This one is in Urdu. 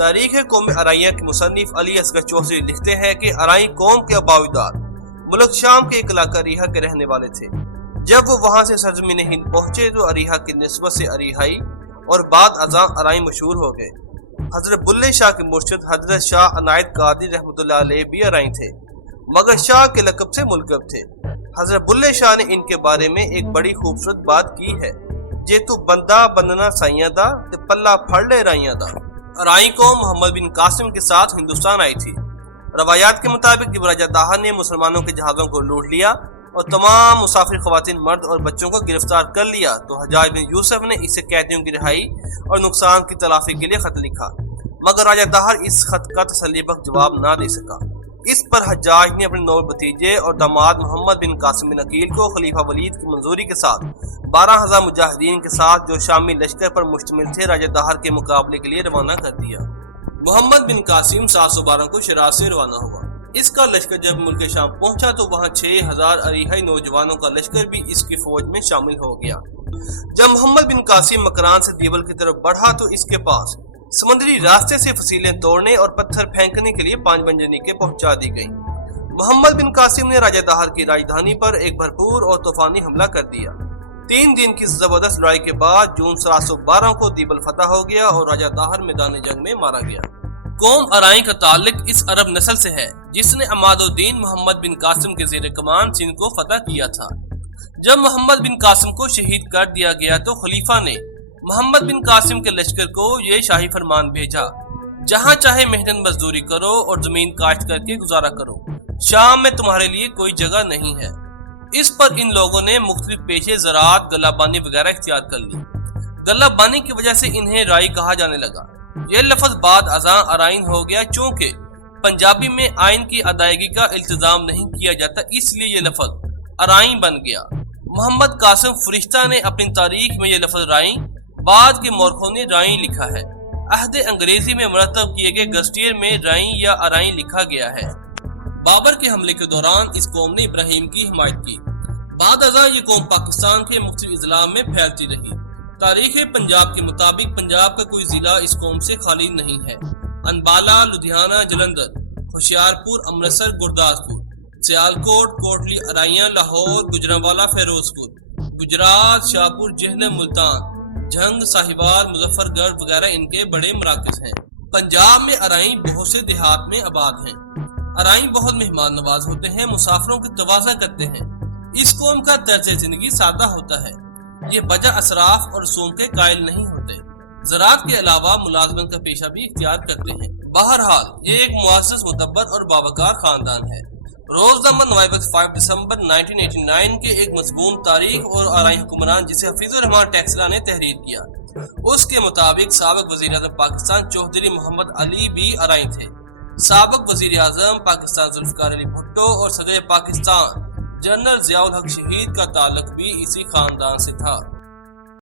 تاریخ قوم ارائیہ کے مصنف علی اصغر چوہدری لکھتے ہیں کہ ارائی قوم کے آباؤدار ملک شام کے ایک علاقہ اریحا کے رہنے والے تھے۔ جب وہ وہاں سے سرزمین ہند پہنچے تو اریحا کی نسبت سے اریحائی اور بعد ازاں ارائی مشہور ہو گئے۔ حضرت بلے شاہ کے مرشد حضرت شاہ عنایت قادری رحمۃ اللہ علیہ بھی ارائی تھے، مگر شاہ کے لقب سے ملقب تھے۔ حضرت بلے شاہ نے ان کے بارے میں ایک بڑی خوبصورت بات کی ہے، جے تو بندہ بننا سائیاں دا تے پلہ پھڑ لے رائیاں دا۔ ارائی قوم محمد بن قاسم کے ساتھ ہندوستان آئی تھی۔ روایات کے مطابق جب راجہ داہر نے مسلمانوں کے جہازوں کو لوٹ لیا اور تمام مسافر خواتین، مرد اور بچوں کو گرفتار کر لیا تو حجاج بن یوسف نے اسے قیدیوں کی رہائی اور نقصان کی تلافی کے لیے خط لکھا، مگر راجہ داہر اس خط کا تسلی بخش جواب نہ دے سکا۔ اس پر حجاج نے اپنے 9 بھتیجے اور داماد محمد بن قاسم بن عقیل کو خلیفہ ولید کی منظوری کے ساتھ 12,000 مجاہدین کے ساتھ جو شامی لشکر پر مشتمل تھے راجہ داہر کے مقابلے کے لیے روانہ کر دیا۔ محمد بن قاسم 712 کو شیراز سے روانہ ہوا۔ اس کا لشکر جب ملک شام پہنچا تو وہاں 6,000 اریحائی نوجوانوں کا لشکر بھی اس کی فوج میں شامل ہو گیا۔ جب محمد بن قاسم مکران سے دیول کی طرف بڑھا تو اس کے پاس سمندری راستے سے فصیلیں توڑنے اور پتھر پھینکنے کے لیے 5 منجنیقیں پہنچا دی گئیں۔ محمد بن قاسم نے راجہ داہر کی راجدھانی پر ایک بھرپور اور طوفانی حملہ کر دیا۔ 3 دن کی زبردست لڑائی کے بعد جون 712 کو دیول فتح ہو گیا اور راجہ داہر میدان جنگ میں مارا گیا۔ قوم ارائی کا تعلق اس عرب نسل سے ہے جس نے عماد الدین محمد بن قاسم کے زیر کمان سندھ کو فتح کیا تھا۔ جب محمد بن قاسم کو شہید کر دیا گیا تو خلیفہ نے محمد بن قاسم کے لشکر کو یہ شاہی فرمان بھیجا، جہاں چاہے محنت مزدوری کرو اور زمین کاشت کر کے گزارا کرو، شام میں تمہارے لیے کوئی جگہ نہیں ہے۔ اس پر ان لوگوں نے مختلف پیشے زراعت، غلہ بانی وغیرہ اختیار کر لی۔ غلہ بانی کی وجہ سے انہیں رائی کہا جانے لگا۔ یہ لفظ بعد ازاں ارائین ہو گیا، چونکہ پنجابی میں آئین کی ادائیگی کا التزام نہیں کیا جاتا، اس لیے یہ لفظ ارائین بن گیا۔ محمد قاسم فرشتہ نے اپنی تاریخ میں یہ لفظ رائین، بعد کے مورخوں نے رائن لکھا ہے۔ عہد انگریزی میں مرتب کیے گئے گزٹیئر میں رائن یا ارائن لکھا گیا ہے۔ بابر کے حملے کے دوران اس قوم نے ابراہیم کی حمایت کی۔ بعد ازاں یہ قوم پاکستان کے مختلف اضلاع میں پھیلتی رہی۔ تاریخ پنجاب کے مطابق پنجاب کا کوئی ضلع اس قوم سے خالی نہیں ہے۔ انبالہ، لدھیانہ، جلندر، ہوشیارپور، امرتسر، گرداسپور، سیالکوٹ، کوٹلی، ارائیاں، لاہور، گجرانوالہ، فیروز پور، گجرات، شاہپور، جہلم، ملتان، جھنگ، ساہیوال، مظفر گڑھ وغیرہ ان کے بڑے مراکز ہیں۔ پنجاب میں ارائی بہت سے دیہات میں آباد ہیں۔ ارائی بہت مہمان نواز ہوتے ہیں، مسافروں کی توازہ کرتے ہیں۔ اس قوم کا طرز زندگی سادہ ہوتا ہے۔ یہ بجا اسراف اور رسوم کے قائل نہیں ہوتے۔ زراعت کے علاوہ ملازمت کا پیشہ بھی اختیار کرتے ہیں۔ بہرحال یہ ایک معزز، مدبر اور باوقار خاندان ہے۔ روزنامہ نوائے وقت 5 دسمبر 1989 کے ایک مضمون تاریخ اور ارائی حکمران جسے حفیظ الرحمان ٹیکسلا نے تحریر کیا، اس کے مطابق سابق وزیر اعظم پاکستان چوہدری محمد علی بھی ارائی تھے۔ سابق وزیر اعظم پاکستان ذوالفقار علی بھٹو اور صدر پاکستان جنرل ضیاء الحق شہید کا تعلق بھی اسی خاندان سے تھا۔